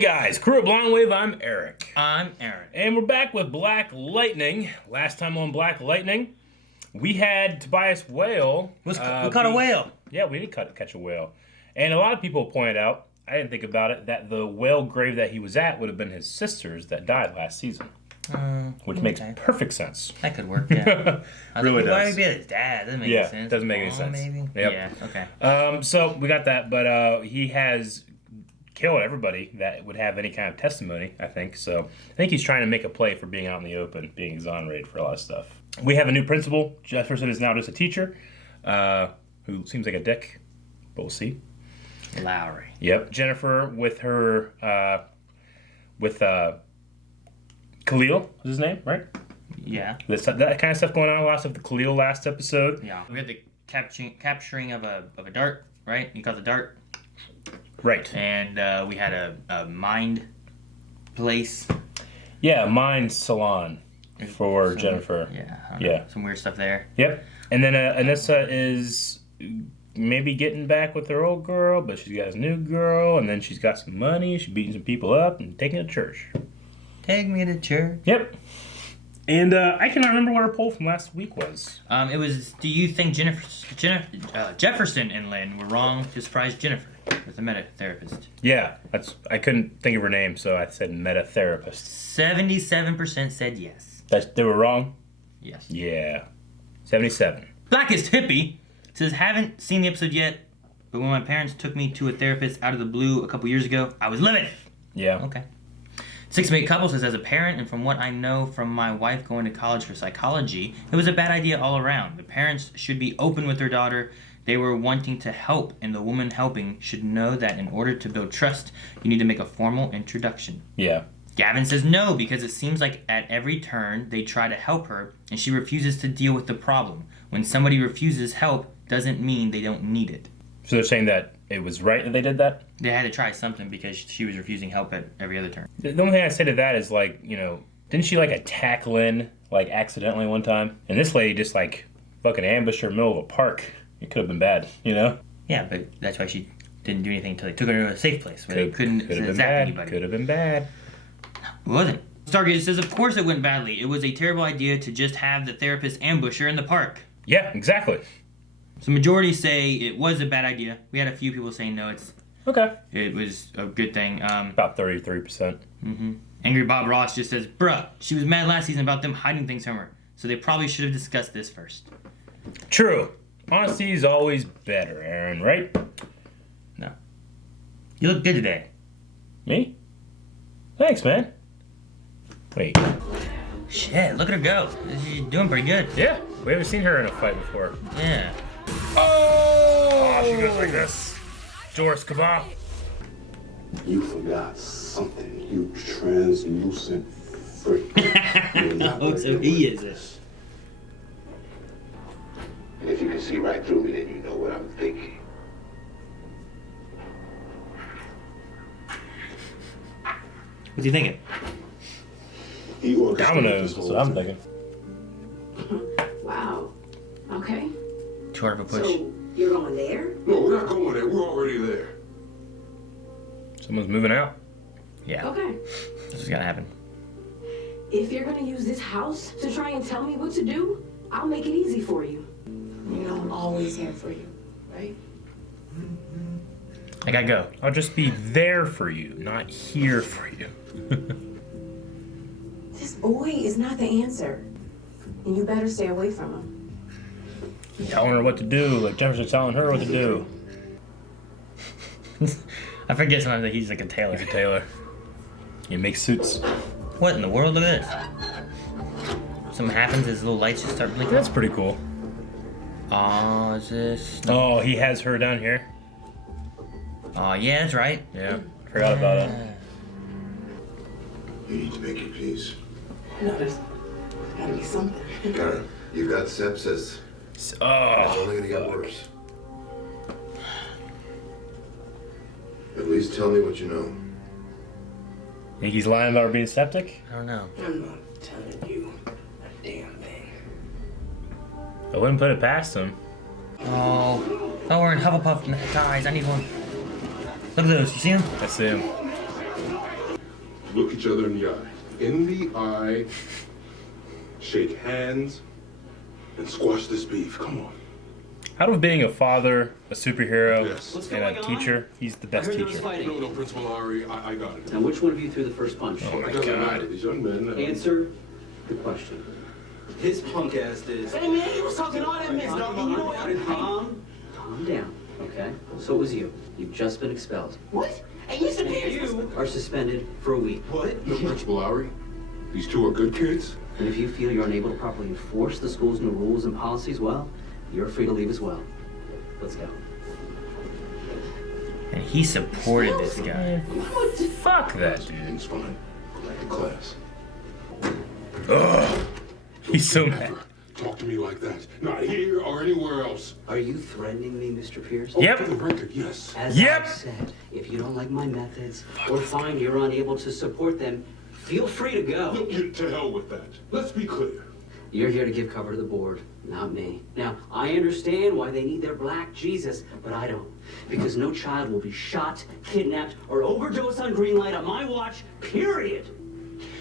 guys, Crew of Blonde Wave, I'm Eric. I'm Aaron. And we're back with Black Lightning. Last time on Black Lightning, we had Tobias Whale. We caught a whale. Yeah, we did catch a whale. And a lot of people pointed out, I didn't think about it, that the whale grave that he was at would have been his sisters that died last season. Which makes perfect sense. That could work, yeah. Really does. Why would he be his dad? Doesn't make any sense. Yeah, doesn't make any sense. Maybe? Yep. Yeah, okay. So we got that, but he has killed everybody that would have any kind of testimony, I think. So I think he's trying to make a play for being out in the open, being exonerated for a lot of stuff. We have a new principal. Jefferson is now just a teacher, who seems like a dick, but we'll see. Lowry. Yep. Jennifer with her, Khalil is his name, right? Yeah. That kind of stuff going on. A lot of stuff with Khalil last episode. Yeah. We had the capturing of a dart, right? You caught the dart. Right. And we had a mind place. Yeah, mind salon for Jennifer. Yeah. Some weird stuff there. Yep. And then Anissa is maybe getting back with her old girl, but she's got a new girl, and then she's got some money. She's beating some people up and taking it to church. Take me to church. Yep. And I cannot remember what our poll from last week was. It was, do you think Jefferson and Lynn were wrong to surprise Jennifer with a meta therapist? Yeah, I couldn't think of her name, so I said meta therapist. 77% said yes. They were wrong? Yes. Yeah. 77. Blackest Hippie says, haven't seen the episode yet, but when my parents took me to a therapist out of the blue a couple years ago, I was livid. Yeah. Okay. Six-mate couple says, as a parent and from what I know from my wife going to college for psychology, it was a bad idea all around. The parents should be open with their daughter. They were wanting to help, and the woman helping should know that in order to build trust, you need to make a formal introduction. Yeah. Gavin says no, because it seems like at every turn they try to help her, and she refuses to deal with the problem. When somebody refuses help, doesn't mean they don't need it. So they're saying that it was right that they did that? They had to try something because she was refusing help at every other turn. The only thing I say to that is, like, didn't she, attack Lynn, accidentally one time? And this lady just, fucking ambushed her in the middle of a park. It could have been bad, Yeah, but that's why she didn't do anything until they took her to a safe place where they couldn't zap anybody. Could have been bad. It wasn't. Stargazer says, of course it went badly. It was a terrible idea to just have the therapist ambush her in the park. Yeah, exactly. So majority say it was a bad idea. We had a few people saying no, it was a good thing. About 33%. Mm-hmm. Angry Bob Ross just says, bruh, she was mad last season about them hiding things from her. So they probably should have discussed this first. True. Honesty is always better, Aaron, right? No. You look good today. Me? Thanks, man. Wait. Shit, look at her go. She's doing pretty good. Yeah, we haven't seen her in a fight before. Yeah. Oh, she goes like this. Joris Kebab. You forgot something, you translucent freak. Oh, so he is it. And if you can see right through me, then you know what I'm thinking. What's he thinking? He orchestrated Dominoes, this that's whole what I'm thing. thinking. Wow. Okay. Too hard of a push. So you're going there? No, we're not going there. We're already there. Someone's moving out. Yeah. Okay. This is gonna happen. If you're gonna use this house to try and tell me what to do, I'll make it easy for you. You know I'm always here for you, right? I gotta go. I'll just be there for you, not here for you. This boy is not the answer. And you better stay away from him. Telling her what to do, like Jefferson's telling her what to do. I forget sometimes that he's like a tailor. He's a tailor. He makes suits. What in the world? Look at this. Something happens, his little lights just start blinking. That's pretty cool. Oh, is this? Oh, he has her down here. Oh, yeah, that's right. Yeah, I forgot about it. You need to make your peace. No, there's gotta be something. Karen, you've got sepsis. It's only gonna get worse. At least tell me what you know. Think he's lying about her being septic? I don't know. I'm not telling you a damn thing. I wouldn't put it past him. Oh, we're in Hufflepuff ties. I need one. Look at those. You see them? I see him. look each other in the eye. In the eye, shake hands, and squash this beef. Come on. Out of being a father, a superhero, Yes. and a teacher, he's the best teacher. No, Principal Lowry, I got it. Now, which one of you threw the first punch? Oh my It doesn't matter. God. These young men. Answer the question. His punk ass is. Hey man, he was talking all that mess, dog. You know what? Calm down, okay? So it was you. You've just been expelled. What? Hey, Mr. Pierce. You are suspended for a week. What? No, Principal Lowry, these two are good kids. And if you feel you're unable to properly enforce the school's new rules and policies, well, you're free to leave as well. Let's go. And he supported this guy. Fuck that dude. It's fine. Go back to class. Ugh. He's so mad. Never talk to me like that. Not here or anywhere else. Are you threatening me, Mr. Pierce? Yep. For the record, yes. As Yep. I said, if you don't like my methods or find you're unable to support them, feel free to go. Look, to hell with that. Let's be clear. You're here to give cover to the board, not me. Now, I understand why they need their black Jesus, but I don't. Because no child will be shot, kidnapped, or overdosed on green light on my watch, period.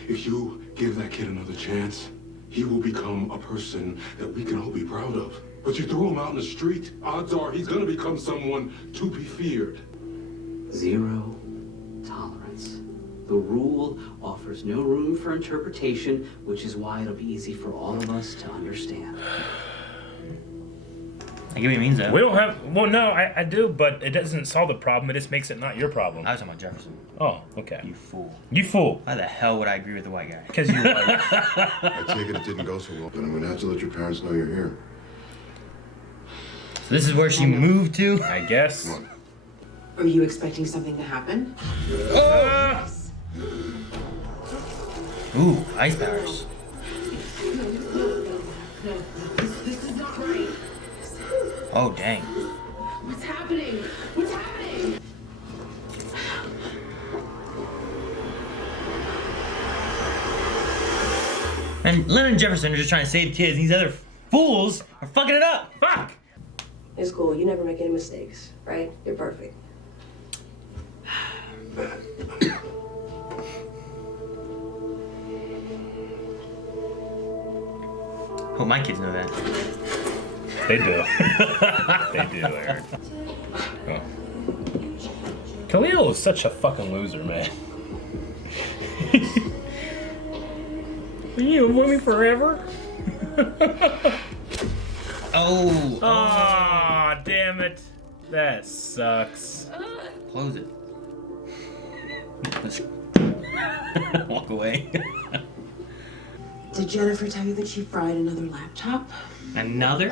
If you give that kid another chance, he will become a person that we can all be proud of. But you throw him out in the street, odds are he's gonna become someone to be feared. Zero tolerance. The rule offers no room for interpretation, which is why it'll be easy for all of us to understand. I get what he means though. We don't have. Well, no, I do, but it doesn't solve the problem. It just makes it not your problem. I was talking about Jefferson. Oh, okay. You fool. You fool. Why the hell would I agree with the white guy? Because you're white. I take it didn't go so well, but I'm gonna have to let your parents know you're here. So this is where she moved to? I guess. Come on. Are you expecting something to happen? Ooh, ice powers. This is not right. Oh, dang. What's happening? What's happening? And Lynn and Jefferson are just trying to save kids, and these other fools are fucking it up. Fuck! It's cool. You never make any mistakes, right? You're perfect. Hope my kids know that. They do. They do, Aaron. Oh. Khalil is such a fucking loser, man. You avoid me forever? Oh! Aw, damn it. That sucks. Close it. Let's walk away. Did Jennifer tell you that she fried another laptop? Another?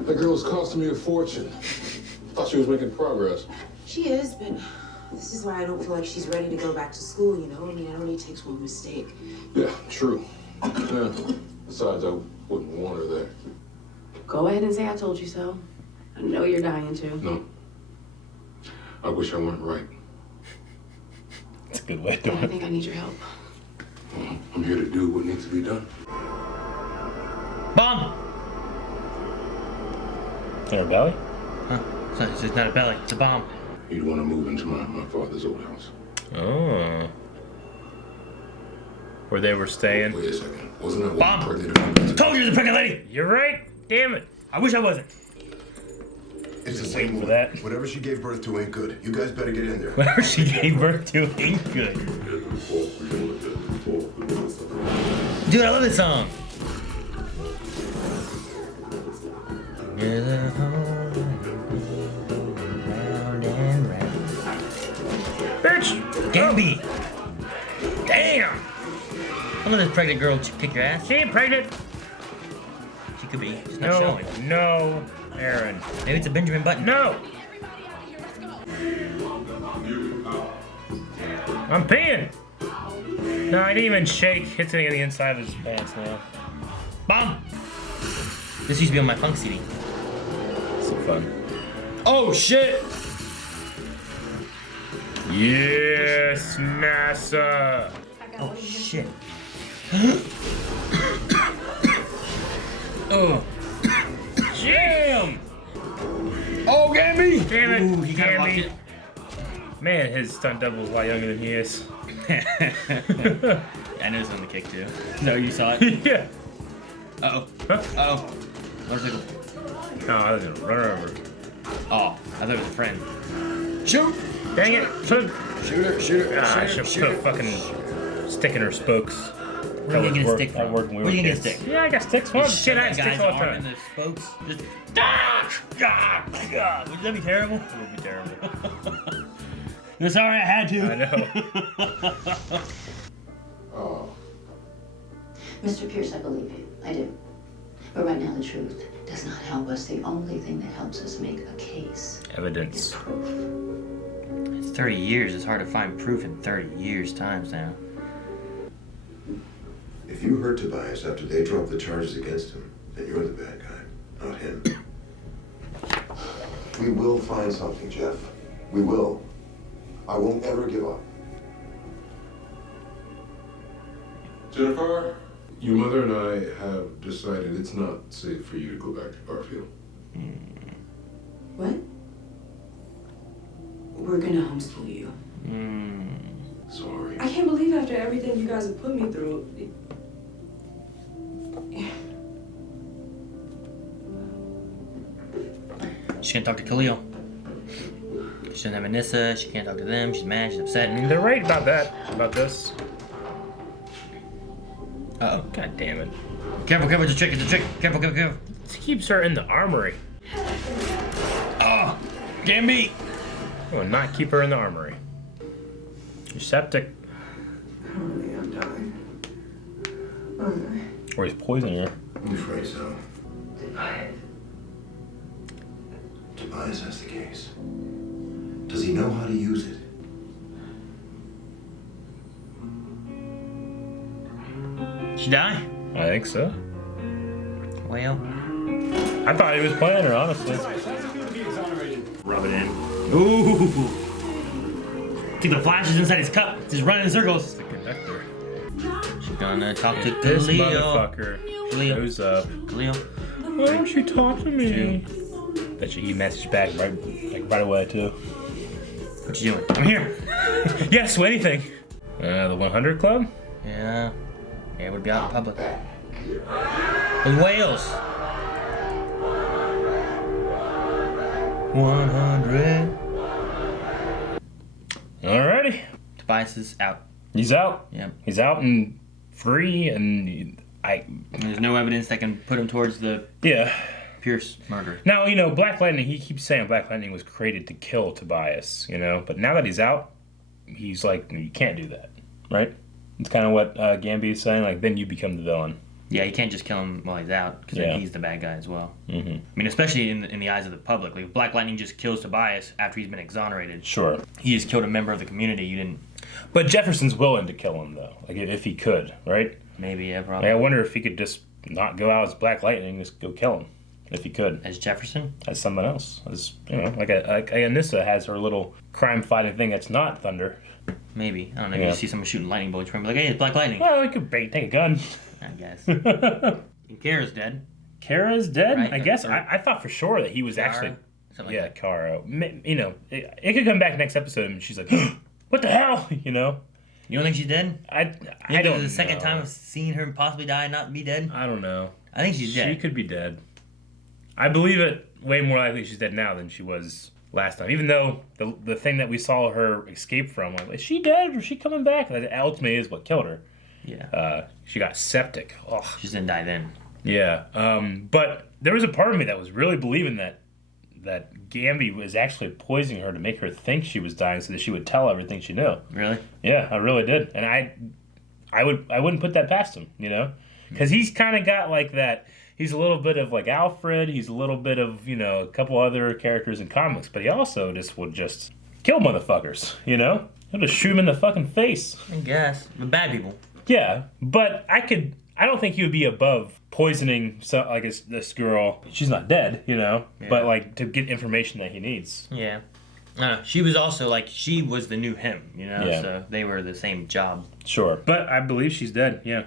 That girl is costing me a fortune. Thought she was making progress. She is, but this is why I don't feel like she's ready to go back to school, you know? I mean, it only takes one mistake. Yeah, true. Yeah. Besides, I wouldn't want her there. Go ahead and say I told you so. I know you're dying to. No. I wish I weren't right. That's a good way to But do I it. think I need your help. Well, I'm here to do what needs to be done. Bomb! In her belly? Huh? It's not a belly, it's a bomb. You'd want to move into my father's old house. Oh. Where they were staying. Wait a second. Wasn't that Bomb. one impregnated? Told you it was a pregnant lady! You're right. Damn it. I wish I wasn't. It's the Just same waiting for woman. that. Whatever she gave birth to ain't good. You guys better get in there. Whatever she gave birth to ain't good. Dude, I love this song. Bitch! Gamby! Damn! Don't let this pregnant girl kick your ass. She ain't pregnant. She could be. She's not No. showing. No. Aaron. Maybe it's a Benjamin Button. No. I'm peeing. No, I didn't even shake. Hits it in the inside of his pants now. Bomb! This used to be on my funk CD. So fun. Oh shit! Yes, NASA. Oh shit. Oh. Jam. Oh, Gamby! Damn it. Ooh, he kind of Gammy. locked it. Man, his stunt double is a lot younger than he is. I know it's on the kick too. No, you saw it? Yeah. Uh-oh. Huh? Uh-oh. Motorcycle. No, I was gonna run her over. Oh, I thought it was a friend. Shoot! Dang it! Shoot her. Ah, I should put a fucking stick in her spokes. Where are you gonna get a stick from? Where are you gonna get a stick? Yeah, I got sticks. Well, shit, I have That sticks guy's all the arm in time. the spokes. Just... Wouldn't that be terrible? It would be terrible. It's alright, I had to. I know. Oh. Mr. Pierce, I believe you. I do. But right now, the truth does not help us. The only thing that helps us make a case Evidence. is proof. It's 30 years. It's hard to find proof in 30 years times now. If you hurt Tobias after they dropped the charges against him, then you're the bad guy, not him. We will find something, Jeff. We will. I won't ever give up. Jennifer, your mother and I have decided it's not safe for you to go back to Garfield. What? We're gonna homeschool you. Sorry. I can't believe after everything you guys have put me through. She can't talk to Khalil. She doesn't have Anissa. She can't talk to them. She's mad. She's upset. I mean, they're right about that. About this. Uh-oh. God damn it. Careful, careful. It's a trick. It's a trick. Careful, careful, careful. This keeps her in the armory. Oh, Gamby. I will not keep her in the armory. You're septic. Honey, I'm dying. Or he's poisoning her. I'm afraid so. Tobias has the case. Does he know how to use it? She die? I think so. Well. I thought he was playing her, honestly. Rub it in. Ooh. See the flashes inside his cup. Just running in circles. The conductor. She's gonna talk to This Khalil. motherfucker shows up. Khalil. Why don't you talk to me? Bet you he messaged back right away too. What you doing? I'm here. Yes, anything. The 100 Club? Yeah. Yeah, it would be out in public. With whales. 100. Alrighty. Tobias is out. He's out. Yeah. He's out and free, and There's no evidence that can put him towards the Pierce murder. Now, Black Lightning, he keeps saying Black Lightning was created to kill Tobias, but now that he's out, he's like, you can't do that, right? It's kind of what Gamby is saying, like, then you become the villain. Yeah, you can't just kill him while he's out, because then he's the bad guy as well. Mm-hmm. I mean, especially in the eyes of the public. Like, if Black Lightning just kills Tobias after he's been exonerated. Sure. He just killed a member of the community. You didn't... But Jefferson's willing to kill him, though, like, if he could, right? Maybe, yeah, probably. Like, I wonder if he could just not go out as Black Lightning, just go kill him, if he could. As Jefferson? As someone else. As, like Anissa has her little crime-fighting thing that's not Thunder. Maybe. I don't know. If you see someone shooting lightning bolts, you're like, hey, it's Black Lightning. Well, you could take a gun. I guess. And Kara's dead. Kara's dead? Right? I guess. I thought for sure that he was Kara? actually... Something yeah, like that. Kara. It could come back next episode and she's like, what the hell? You don't think she's dead? I don't know. The second time of seeing her possibly die and not be dead? I don't know. I think she's dead. She could be dead. I believe it way more likely she's dead now than she was last time. Even though the thing that we saw her escape from, like, is she dead or is she coming back? That ultimately is what killed her. Yeah. She got septic. Ugh. She didn't die then. Yeah. But there was a part of me that was really believing that Gamby was actually poisoning her to make her think she was dying so that she would tell everything she knew. Really? Yeah, I really did. And I wouldn't put that past him, Because he's kind of got like that. He's a little bit of like Alfred. He's a little bit of, a couple other characters in comics. But he also would just kill motherfuckers, He'll just shoot him in the fucking face. I guess. But bad people. Yeah, but I don't think he would be above poisoning this girl. She's not dead, but like to get information that he needs. Yeah. I don't know. She was also she was the new him, Yeah. So they were the same job. Sure, but I believe she's dead, yeah.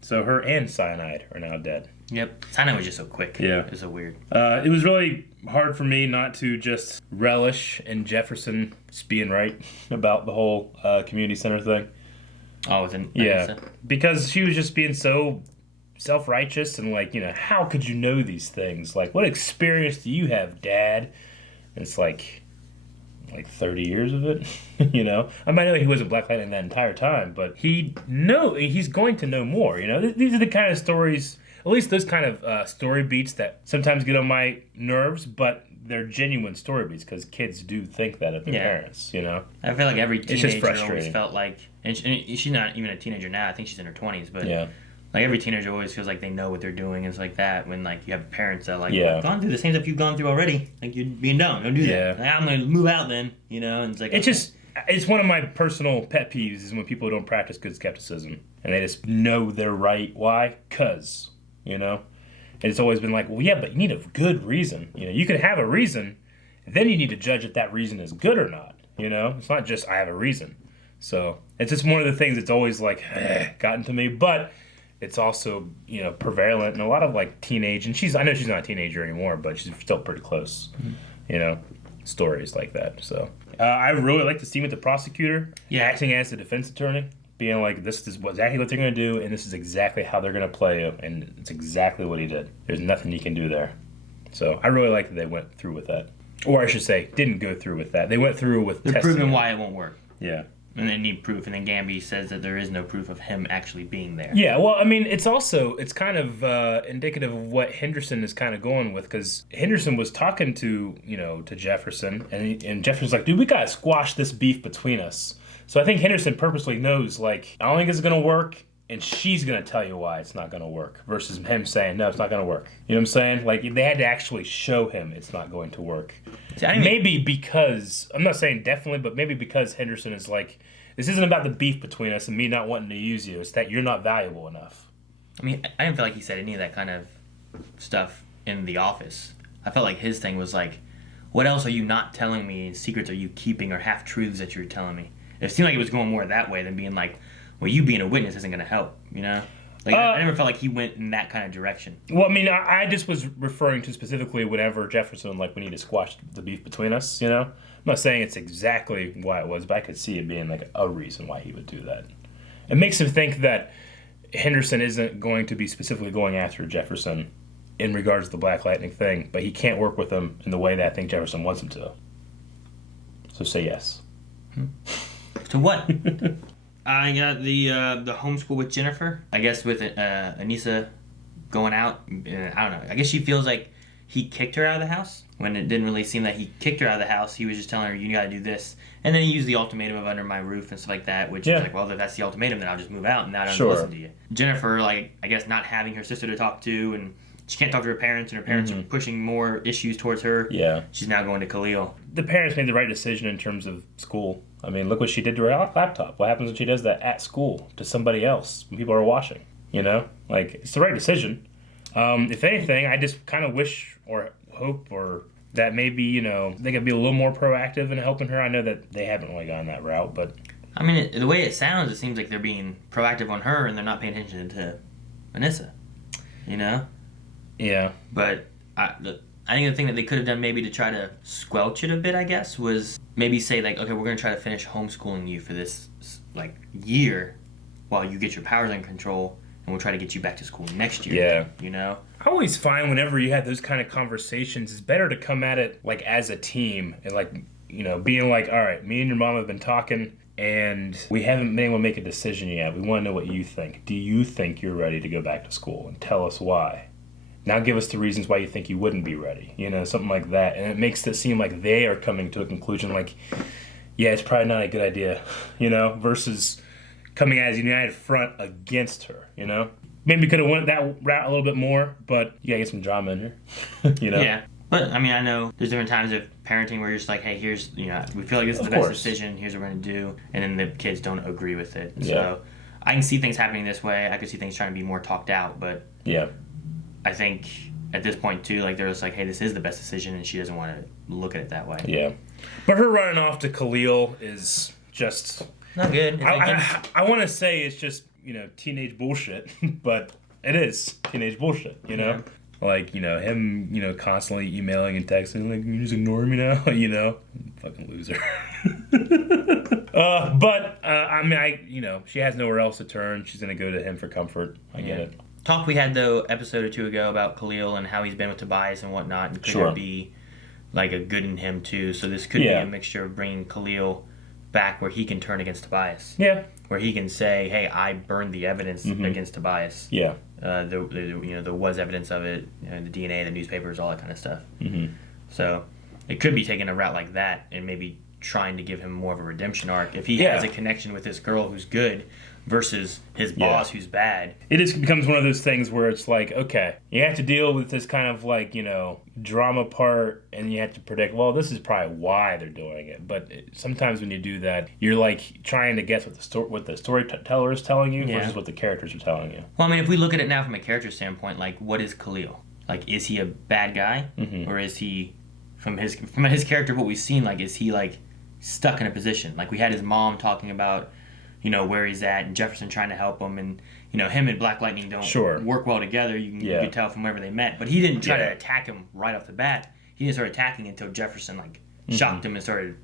So her and Cyanide are now dead. Yep. Sign-in was just so quick. Yeah. It was so weird. It was really hard for me not to just relish in Jefferson just being right about the whole community center thing. Oh, within because she was just being so self-righteous and like, how could you know these things? Like, what experience do you have, Dad? And it's like 30 years of it, I might know he wasn't blacklighting that entire time, but he's going to know more, These are the kind of stories, at least those kind of story beats that sometimes get on my nerves, but they're genuine story beats because kids do think that of their parents, I feel like every teenager always frustrating. felt like, and she's not even a teenager now, I think she's in her 20s, but like every teenager always feels like they know what they're doing. It's like that when like you have parents that like gone through the same stuff you've gone through already. Like you're being dumb. Don't do that. Like, I'm gonna move out then. And it's like it's one of my personal pet peeves is when people don't practice good skepticism and they just know they're right. Why? 'Cause and it's always been like, well, yeah, but you need a good reason. You can have a reason, and then you need to judge if that reason is good or not. It's not just I have a reason. So it's just one of the things that's always like gotten to me, but. It's also, prevalent in a lot of like teenage, and I know she's not a teenager anymore, but she's still pretty close, stories like that. So I really like the scene with the prosecutor acting as the defense attorney, being like, this is exactly what they're going to do, and this is exactly how they're going to play it, and it's exactly what he did. There's nothing you can do there. So I really like that they went through with that. Or I should say, didn't go through with that. They went through with they're proving why it won't work. Yeah. And they need proof, and then Gamby says that there is no proof of him actually being there. Yeah, well, I mean, it's kind of indicative of what Henderson is kind of going with, because Henderson was talking to Jefferson, and Jefferson's like, dude, we gotta squash this beef between us. So I think Henderson purposely knows, like, I don't think it's gonna work, and she's gonna tell you why it's not gonna work, versus him saying, no, it's not gonna work. You know what I'm saying? Like, they had to actually show him it's not going to work. Maybe because, I'm not saying definitely, but maybe because Henderson is like, this isn't about the beef between us and me not wanting to use you. It's that you're not valuable enough. I mean, I didn't feel like he said any of that kind of stuff in the office. I felt like his thing was like, what else are you not telling me? Secrets are you keeping or half-truths that you're telling me? It seemed like it was going more that way than being like, well, you being a witness isn't going to help, Like, I never felt like he went in that kind of direction. Well, I mean, I just was referring to specifically whenever Jefferson, like, we need to squash the beef between us, I'm not saying it's exactly why it was, but I could see it being, like, a reason why he would do that. It makes him think that Henderson isn't going to be specifically going after Jefferson in regards to the Black Lightning thing, but he can't work with him in the way that I think Jefferson wants him to. So say yes. To what? I got the homeschool with Jennifer. I guess with Anissa going out, I don't know. I guess she feels like he kicked her out of the house when it didn't really seem that he kicked her out of the house. He was just telling her, you got to do this. And then he used the ultimatum of under my roof and stuff like that, which is like, well, if that's the ultimatum, then I'll just move out and not listen to you. Jennifer, like, I guess not having her sister to talk to, and she can't talk to her parents, and her parents are pushing more issues towards her. Yeah. She's now going to Khalil. The parents made the right decision in terms of school. I mean, look what she did to her laptop. What happens when she does that at school to somebody else when people are watching? Like, it's the right decision. If anything, I just kind of wish or hope or that maybe, they could be a little more proactive in helping her. I know that they haven't really gone that route, but... I mean, the way it sounds, it seems like they're being proactive on her and they're not paying attention to Anissa, Yeah. But I think the thing that they could have done maybe to try to squelch it a bit, I guess, was maybe say, like, okay, we're going to try to finish homeschooling you for this, like, year while you get your powers in control, and we'll try to get you back to school next year. Yeah. I always find whenever you have those kind of conversations, it's better to come at it, like, as a team and, like, being like, all right, me and your mom have been talking, and we haven't been able to make a decision yet. We want to know what you think. Do you think you're ready to go back to school? And tell us why. Now give us the reasons why you think you wouldn't be ready. Something like that. And it makes it seem like they are coming to a conclusion like, yeah, it's probably not a good idea, versus coming as a united front against her, Maybe could have went that route a little bit more, but you gotta get some drama in here, Yeah. But, I mean, I know there's different times of parenting where you're just like, hey, here's, we feel like this is the best decision, here's what we're going to do, and then the kids don't agree with it. Yeah. So I can see things happening this way. I could see things trying to be more talked out, but I think at this point, too, like, they're just like, hey, this is the best decision, and she doesn't want to look at it that way. Yeah. But her running off to Khalil is just... Not good. I want to say it's just, teenage bullshit, but it is teenage bullshit, you know? Yeah. Like, you know, him, you know, constantly emailing and texting, like, you just ignore me now, you know? Fucking loser. I mean, you know, she has nowhere else to turn. She's going to go to him for comfort. I get it. Talk we had, though, episode or two ago about Khalil and how he's been with Tobias and whatnot, and could there be, like, a good in him, too? So this could be a mixture of bringing Khalil back where he can turn against Tobias. Yeah. Where he can say, hey, I burned the evidence against Tobias. Yeah. There was evidence of it, you know, the DNA, the newspapers, all that kind of stuff. So it could be taking a route like that and maybe trying to give him more of a redemption arc if he has a connection with this girl who's good versus his boss who's bad. It just becomes one of those things where it's like, okay, you have to deal with this kind of like, you know, drama part, and you have to predict, well, this is probably why they're doing it. But sometimes when you do that, you're like trying to guess what the storyteller is telling you versus what the characters are telling you. Well, I mean, if we look at it now from a character standpoint, like, what is Khalil? Like, is he a bad guy? Or is he, from his character, what we've seen, like, is he, like, stuck in a position? Like, we had his mom talking about, you know, where he's at, and Jefferson trying to help him, and, you know, him and Black Lightning don't work well together. You can tell from wherever they met. But he didn't try to attack him right off the bat. He didn't start attacking until Jefferson, like, shocked him and started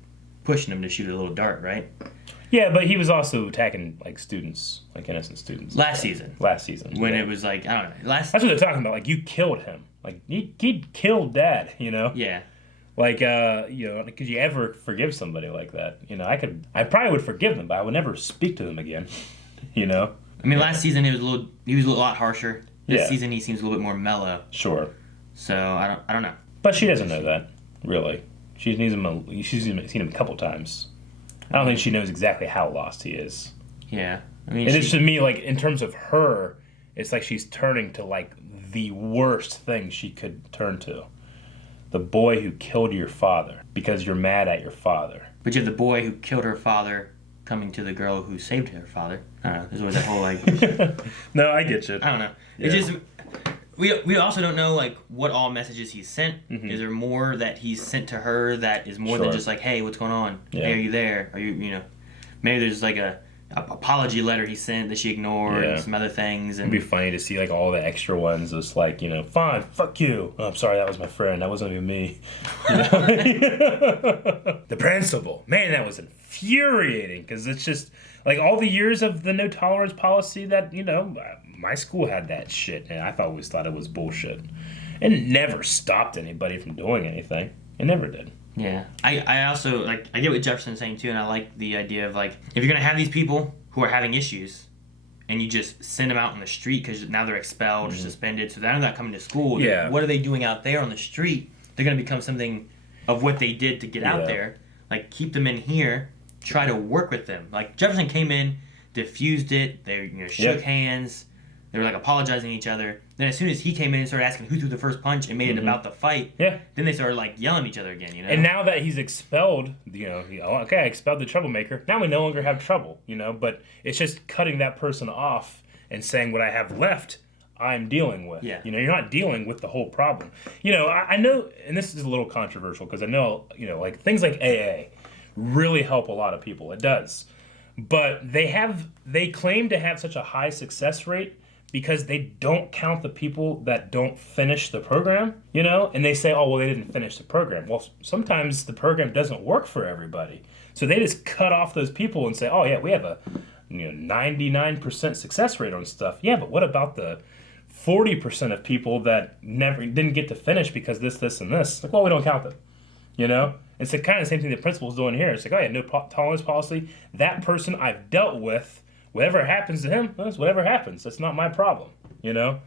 pushing him to shoot a little dart, right? Yeah, but he was also attacking, like, students, like innocent students. Last season. When it was like, I don't know. That's what they're talking about. Like, you killed him. Like, he killed Dad, you know? Yeah. Like, you know, could you ever forgive somebody like that? You know, I probably would forgive them, but I would never speak to them again. You know? I mean, last season he was a lot harsher. This season he seems a little bit more mellow. Sure. So I don't know. But she doesn't know that, really. She's seen him a couple times. I don't think she knows exactly how lost he is. Yeah. I mean, it's to me, like, in terms of her, it's like she's turning to, like, the worst thing she could turn to. The boy who killed your father because you're mad at your father. But you have the boy who killed her father coming to the girl who saved her father. I don't know. There's always that whole, like... No, I get you. I don't know. It's just... We also don't know, like, what all messages he's sent. Is there more that he's sent to her that is more than just like, hey, what's going on? Yeah. Hey, are you there? Are you know... Maybe there's, like, a apology letter he sent that she ignored and some other things. And it'd be funny to see, like, all the extra ones. It's like, you know, fine, fuck you. Oh, I'm sorry, that was my friend. That wasn't even me. You know? The principal. Man, that was infuriating because it's just, like, all the years of the no tolerance policy that, you know, my school had that shit, and I always thought it was bullshit. It never stopped anybody from doing anything. It never did. Yeah. I also, like, I get what Jefferson's saying, too, and I like the idea of, like, if you're going to have these people who are having issues, and you just send them out on the street because now they're expelled or suspended, so they're not coming to school. Yeah. What are they doing out there on the street? They're going to become something of what they did to get out there. Like, keep them in here, try to work with them. Like, Jefferson came in, diffused it, they shook hands, they were, like, apologizing to each other. Then as soon as he came in and started asking who threw the first punch and made it about the fight, then they started, like, yelling at each other again, you know? And now that he's expelled, you know, okay, I expelled the troublemaker. Now we no longer have trouble, you know? But it's just cutting that person off and saying what I have left, I'm dealing with. Yeah. You know, you're not dealing with the whole problem. You know, I know, and this is a little controversial because I know, you know, like, things like AA really help a lot of people. It does. But they claim to have such a high success rate because they don't count the people that don't finish the program, you know? And they say, oh, well, they didn't finish the program. Well, sometimes the program doesn't work for everybody. So they just cut off those people and say, oh, yeah, we have a 99% success rate on stuff. Yeah, but what about the 40% of people that didn't get to finish because this, and this? Like, well, we don't count them, you know? It's the kind of same thing the principal's doing here. It's like, oh, yeah, no tolerance policy. That person I've dealt with, whatever happens to him, well, it's whatever happens. That's not my problem, you know?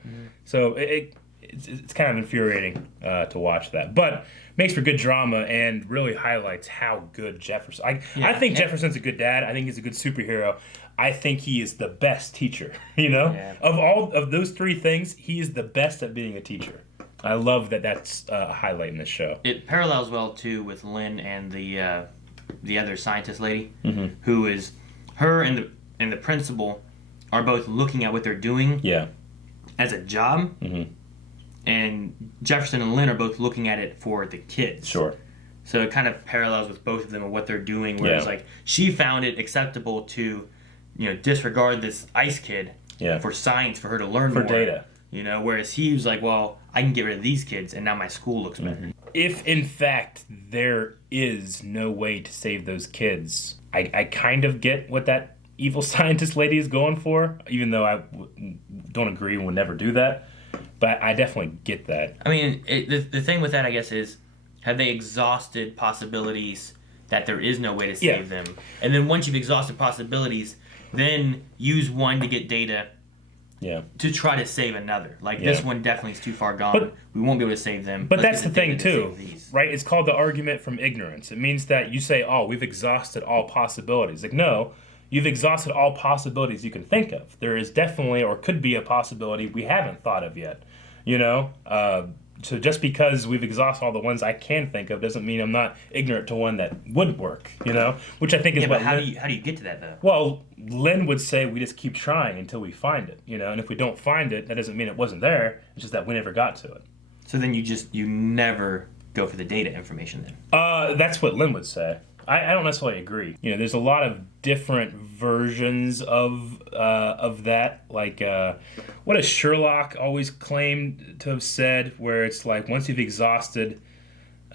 So it's kind of infuriating to watch that. But makes for good drama and really highlights how good Jefferson... I think Jefferson's a good dad. I think he's a good superhero. I think he is the best teacher, you know? Yeah. Of all of those three things, he is the best at being a teacher. I love that that's a highlight in this show. It parallels well, too, with Lynn and the other scientist lady, who is... Her and the principal are both looking at what they're doing as a job, and Jefferson and Lynn are both looking at it for the kids. Sure. So it kind of parallels with both of them and what they're doing, whereas like she found it acceptable to, you know, disregard this ICE kid for science, for her to learn for more. data. You know, whereas he was like, well, I can get rid of these kids, and now my school looks better. If, in fact, there is no way to save those kids, I kind of get what that evil scientist lady is going for, even though I don't agree and would never do that. But I definitely get that. I mean, the thing with that, I guess, is have they exhausted possibilities that there is no way to save them? And then once you've exhausted possibilities, then use one to get data to try to save another. Like, this one definitely is too far gone. But we won't be able to save them. But that's the thing, too, right? It's called the argument from ignorance. It means that you say, oh, we've exhausted all possibilities. Like, no, you've exhausted all possibilities you can think of. There is definitely, or could be, a possibility we haven't thought of yet. You know? So just because we've exhausted all the ones I can think of doesn't mean I'm not ignorant to one that would work, you know? Which I think is what... but how do you get to that, though? Well, Lynn would say we just keep trying until we find it, you know? And if we don't find it, that doesn't mean it wasn't there. It's just that we never got to it. So then you never go for the data information then? That's what Lynn would say. I don't necessarily agree. You know, there's a lot of different versions of that. Like, what has Sherlock always claimed to have said, where it's like, once you've exhausted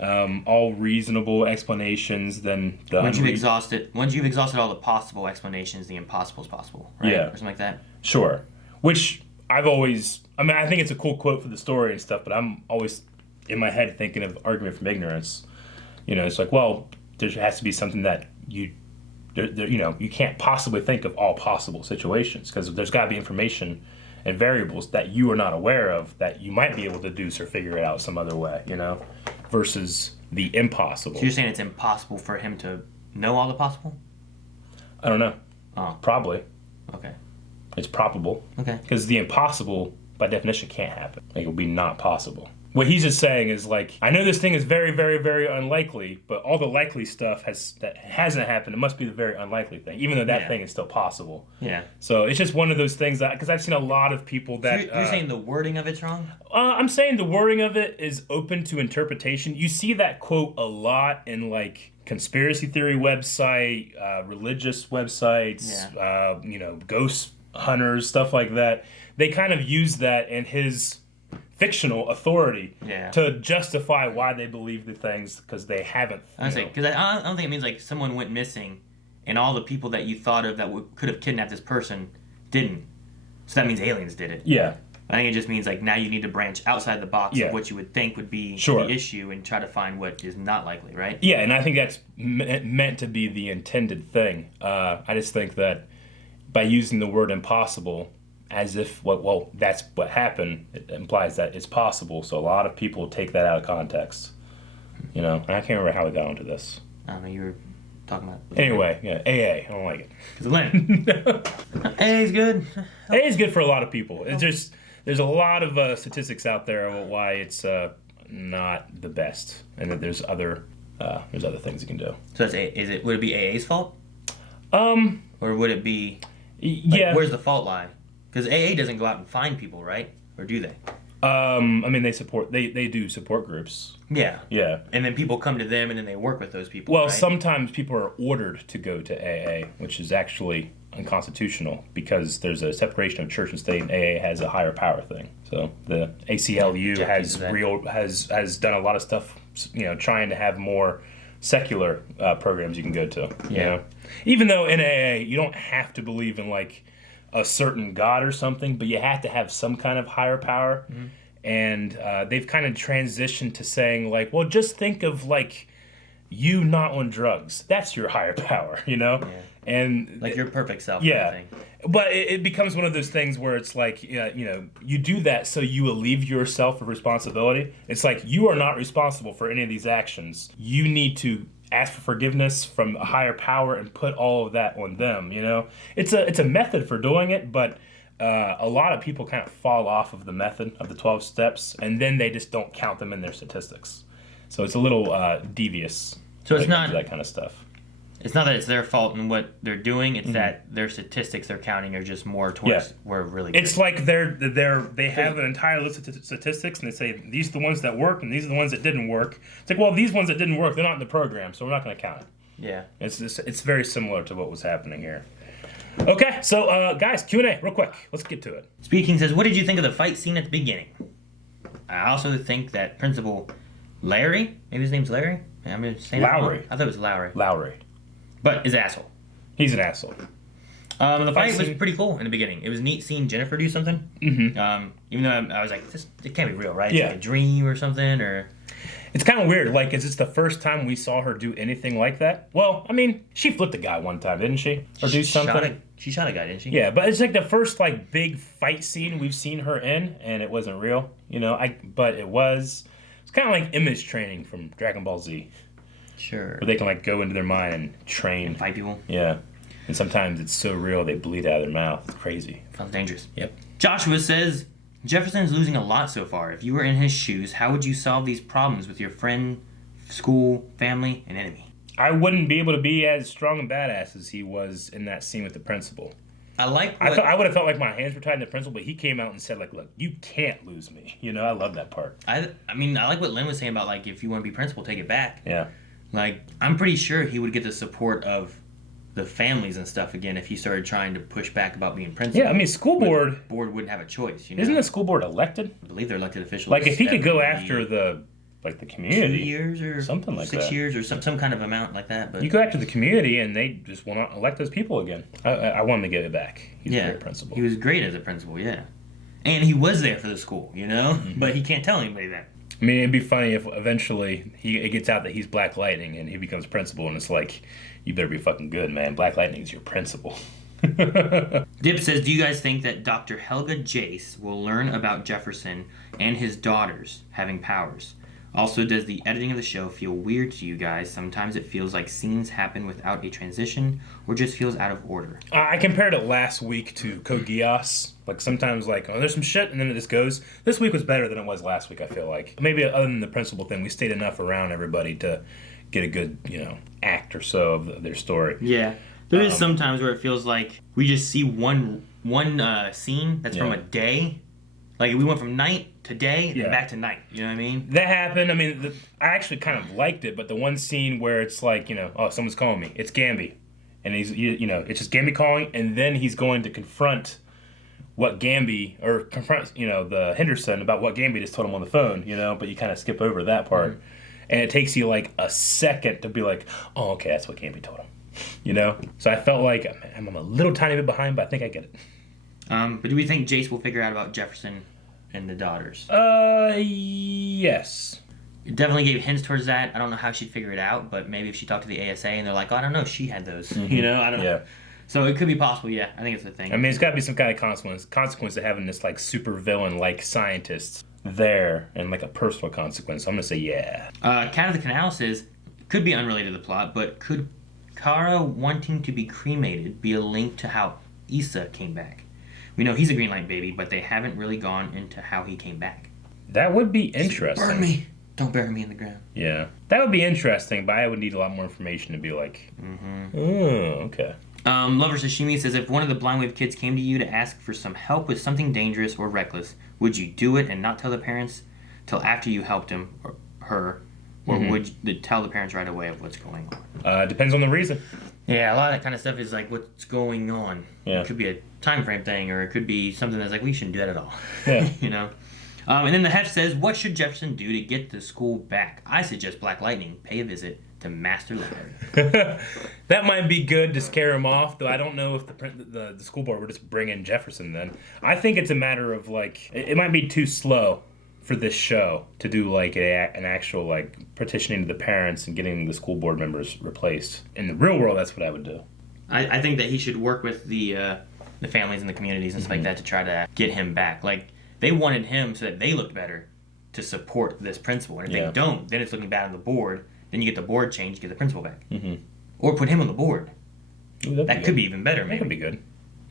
all reasonable explanations, then once you've exhausted all the possible explanations, the impossible is possible, right? Yeah. Or something like that. Sure. Which I've always, I mean, I think it's a cool quote for the story and stuff, but I'm always in my head thinking of argument from ignorance. You know, it's like, well, there has to be something that you can't possibly think of all possible situations, because there's got to be information and variables that you are not aware of that you might be able to deduce or figure it out some other way, you know, versus the impossible. So you're saying it's impossible for him to know all the possible? I don't know. Oh. Probably. Okay. It's probable. Okay. Because the impossible, by definition, can't happen. Like, it would be not possible. What he's just saying is, like, I know this thing is very, very, very unlikely, but all the likely stuff that hasn't happened, it must be the very unlikely thing, even though that thing is still possible. Yeah. So it's just one of those things that, because I've seen a lot of people that... So you're saying the wording of it's wrong? I'm saying the wording of it is open to interpretation. You see that quote a lot in, like, conspiracy theory website, religious websites, ghost hunters, stuff like that. They kind of use that in his fictional authority to justify why they believe the things, because they haven't. Because I don't think it means like someone went missing and all the people that you thought of that could have kidnapped this person didn't. So that means aliens did it. Yeah. I think it just means like now you need to branch outside the box of what you would think would be the issue and try to find what is not likely, right? Yeah, and I think that's meant to be the intended thing. I just think that by using the word impossible as if, well, that's what happened, it implies that it's possible. So a lot of people take that out of context. You know, and I can't remember how we got onto this. I don't know, you were talking about... Anyway, AA, I don't like it. Because of Lynn. AA is good. AA is good for a lot of people. It's just, there's a lot of statistics out there about why it's not the best. And that there's other things you can do. So that's would it be AA's fault? Or would it be... Like, where's the fault lie? Because AA doesn't go out and find people, right? Or do they? I mean, they do support groups. Yeah. Yeah. And then people come to them and then they work with those people, Well, right? sometimes people are ordered to go to AA, which is actually unconstitutional because there's a separation of church and state, and AA has a higher power thing. So the ACLU has done a lot of stuff, you know, trying to have more secular programs you can go to. You know? Even though in AA, you don't have to believe in, like, a certain God or something, but you have to have some kind of higher power. Mm-hmm. And they've kind of transitioned to saying, like, well, just think of, like, you not on drugs. That's your higher power, you know? Yeah. And like your perfect self. Yeah. Kind of thing. But it becomes one of those things where it's like, you know, you do that so you relieve yourself of responsibility. It's like, you are not responsible for any of these actions. You need to ask for forgiveness from a higher power and put all of that on them, you know? It's a method for doing it, but a lot of people kind of fall off of the method of the 12 steps, and then they just don't count them in their statistics. So it's a little devious. So it's not that kind of stuff. It's not that it's their fault in what they're doing. It's that their statistics they're counting are just more towards where really good. It's like they have an entire list of statistics, and they say these are the ones that work and these are the ones that didn't work. It's like, well, these ones that didn't work, they're not in the program, so we're not going to count it. Yeah. It's very similar to what was happening here. Okay, so guys, Q&A, real quick. Let's get to it. Speaking says, what did you think of the fight scene at the beginning? I also think that Principal Larry, maybe his name's Larry? I'm saying Lowry. I thought it was Lowry. Lowry. But is an asshole. He's an asshole. The fight was pretty cool in the beginning. It was neat seeing Jennifer do something. Mm-hmm. Even though I was like, it can't be real, right? It's Yeah. like a dream or something, or... It's kind of weird. Like, is this the first time we saw her do anything like that? Well, I mean, she flipped a guy one time, didn't she? Or do something? She shot a guy, didn't she? Yeah, but it's like the first like big fight scene we've seen her in, and it wasn't real, you know. But it was. It's kind of like image training from Dragon Ball Z. Sure. Where they can like go into their mind and train. And fight people. Yeah, and sometimes it's so real they bleed out of their mouth. It's crazy. Sounds dangerous. Yep. Joshua says, Jefferson's losing a lot so far. If you were in his shoes, how would you solve these problems with your friend, school, family, and enemy? I wouldn't be able to be as strong and badass as he was in that scene with the principal. I would have felt like my hands were tied in the principal, but he came out and said, like, look, you can't lose me. You know, I love that part. I mean, I like what Lynn was saying about, like, if you want to be principal, take it back. Yeah. Like, I'm pretty sure he would get the support of the families and stuff again if he started trying to push back about being principal. Yeah, I mean, school board... The board wouldn't have a choice, you know? Isn't the school board elected? I believe they're elected officials. Like, if he could go after the community... 2 years or... something like 6 that. years or some kind of amount like that. But you go after the community and they just will not elect those people again. I want him to get it back. He's a great principal. He was great as a principal, yeah. And he was there for the school, you know? Mm-hmm. But he can't tell anybody that. I mean, it'd be funny if eventually it gets out that he's Black Lightning and he becomes principal, and it's like, you better be fucking good, man. Black Lightning is your principal. Dip says, do you guys think that Dr. Helga Jace will learn about Jefferson and his daughters having powers? Also, does the editing of the show feel weird to you guys? Sometimes it feels like scenes happen without a transition or just feels out of order. I compared it last week to Code Geass. Like, sometimes, like, oh, there's some shit, and then it just goes. This week was better than it was last week, I feel like. Maybe other than the principal thing, we stayed enough around everybody to get a good, act or so of their story. Yeah. There is sometimes where it feels like we just see one scene that's from a day. Like, we went from night to day and back to night. You know what I mean? That happened. I mean, I actually kind of liked it, but the one scene where it's like, oh, someone's calling me. It's Gamby. And he's, it's just Gamby calling, and then he's going to confront the Henderson about what Gamby just told him on the phone, but you kind of skip over that part. Mm-hmm. And it takes you like a second to be like, oh, okay, that's what Gamby told him. So I felt like I'm a little tiny bit behind, but I think I get it. But do we think Jace will figure out about Jefferson and the daughters? Yes. It definitely gave hints towards that. I don't know how she'd figure it out, but maybe if she talked to the ASA and they're like, oh, I don't know, she had those. Mm-hmm. I don't know. So it could be possible, yeah. I think it's a thing. I mean, it's got to be some kind of consequence to having this, like, super villain-like scientist there and, like, a personal consequence. So I'm going to say yeah. Cat of the Canal says, could be unrelated to the plot, but could Kara wanting to be cremated be a link to how Issa came back? We know he's a Green Light baby, but they haven't really gone into how he came back. That would be interesting. Burn me. Don't bury me in the ground. Yeah. That would be interesting, but I would need a lot more information to be like, oh, okay. Lover Sashimi says, if one of the Blind Wave kids came to you to ask for some help with something dangerous or reckless, would you do it and not tell the parents till after you helped him or her, or would you tell the parents right away of what's going on? Depends on the reason. Yeah, a lot of that kind of stuff is like, what's going on? Yeah. It could be a time frame thing, or it could be something that's like, we shouldn't do that at all. Yeah. And then the Hef says, what should Jefferson do to get the school back? I suggest Black Lightning pay a visit to Master Larry. That might be good to scare him off, though I don't know if the school board would just bring in Jefferson then. I think it's a matter of, like, it might be too slow for this show to do, like, an actual, like, petitioning to the parents and getting the school board members replaced. In the real world, that's what I would do. I think that he should work with the families and the communities and stuff like that to try to get him back. Like, they wanted him so that they looked better to support this principal. And if they don't, then it's looking bad on the board. Then you get the board changed, get the principal back. Mm-hmm. Or put him on the board. Ooh, that could be even better, maybe. That could be good.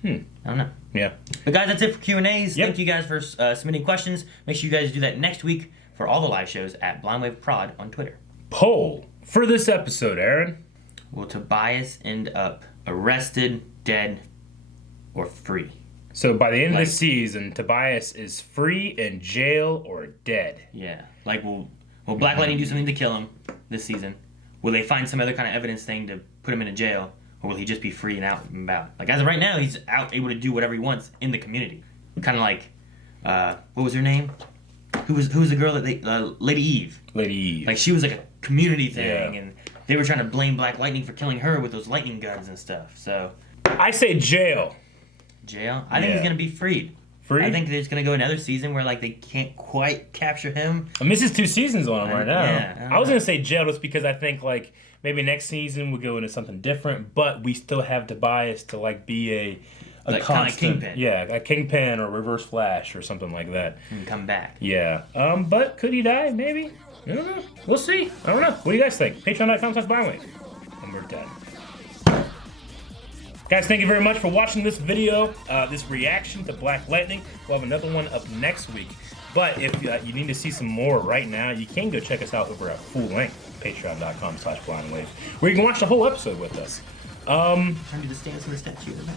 I don't know. Yeah. But guys, that's it for Q&As. Yep. Thank you guys for submitting questions. Make sure you guys do that next week for all the live shows at Blindwave Prod on Twitter. Poll for this episode, Aaron. Will Tobias end up arrested, dead, or free? So by the end of the season, Tobias is free, in jail, or dead. Yeah. Like, will Black Lightning do something to kill him this season? Will they find some other kind of evidence thing to put him in a jail? or will he just be free and out and about? Like, as of right now, he's out, able to do whatever he wants in the community. Kind of like, what was her name? Who was the girl that they, Lady Eve. Lady Eve. Like, she was like a community thing, Yeah. and they were trying to blame Black Lightning for killing her with those lightning guns and stuff. So, I say jail. Jail? I think he's gonna be freed. Free? I think there's gonna go another season where like they can't quite capture him. I mean, this is 2 seasons on him right now. Yeah, I was gonna say jail just because I think like maybe next season we'll go into something different, but we still have Tobias to like be a like, constant, kind of Kingpin. Yeah, a Kingpin or Reverse Flash or something like that. And come back. Yeah. But could he die? Maybe. I don't know. We'll see. I don't know. What do you guys think? Patreon.com/BlindWave. And we're done. Guys, thank you very much for watching this video, this reaction to Black Lightning. We'll have another one up next week. But if you need to see some more right now, you can go check us out over at full length, patreon.com/blindwave, where you can watch the whole episode with us. Trying to do the stance on the statue in the back.